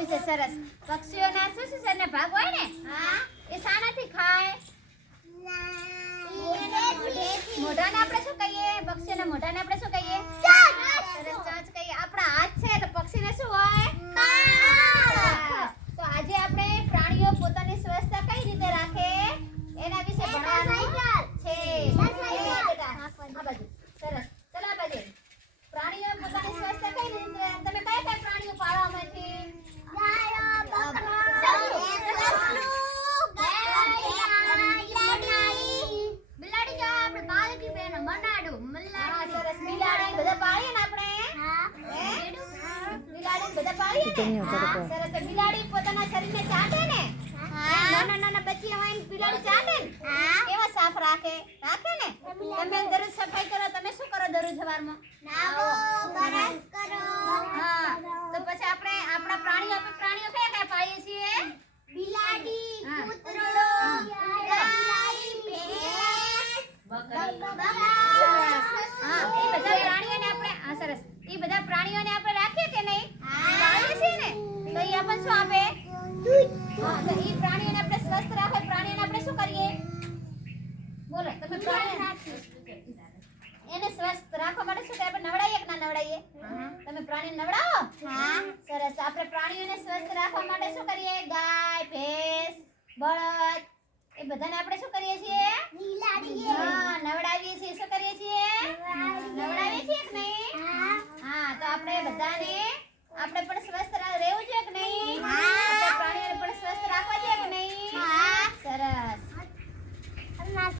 વિશે સરસ. પક્ષીઓના શું શું શરીરના ભાગ હોય ને? એ શાનાથી ખાય? મોઢાને આપણે શું કહીએ? પક્ષીઓના મોઢાને આપણે શું કહીએ? સરસ, ચાંચ કહીએ. આપણા હાથ છે તો પક્ષીને શું હોય? તો આજે આપણે પ્રાણીઓ પોતાની સ્વચ્છતા કઈ રીતે રાખે એના વિશે ભણવાનું છે. બેટા આ બાજુ. સરસ. ચલો આ બાજુ. પ્રાણીઓ પોતાની સ્વચ્છતા કઈ રીતે, તમે કયા કયા પ્રાણીઓ પાળો આમાંથી? બિલાડી જો આપણે પાલકી બેન મનાડું મલ્લાડી. સરસ. બિલાડી બધા પાળીએ ને આપણે? બિલાડી બધા પાળીએ ને? સરસ. તો બિલાડી પોતાના શરીરને ચાટે ને? નાના નાના બચ્ચા હોય ને બિલાડી ચાટે ને? કેવા સાફ રાખે ને? તમે દરરોજ સફાઈ કરો, તમે શું કરો દરરોજ સવારમાં? નાવો, બ્રશ કરો. હા. તો પછી આપણે આપણા પ્રાણીઓ કયા કયા પાળીએ છીએ? બિલાડી, હા. કૂતરો, હા. ગાય, ભેંસ, બકરી. બકરા. હા, એ બધા પ્રાણીઓને આપણે સરસ. એ બધા પ્રાણીઓને આપણે રાખીએ કે નહીં? પાળીએ છીએ ને? તો એ આપણને શું આપે? હા, તો એ પ્રાણીઓને આપણે સ્વસ્થ રાખો, પ્રાણીઓને આપણે શું કરીએ? બોલો, તમે એને સ્વસ્થ રાખવા માટે શું કરીએ? આપણે નવડાવીએ કે ના નવડાવીએ? તમે પ્રાણીને નવડાવો? સરસ. આપણે પ્રાણીઓને સ્વસ્થ રાખવા માટે શું કરીએ? ગાય, ભેંસ, બળદ એ બધાને આપણે શું કરીએ છીએ? બિલાડી, હા, નવડાવીએ છીએ.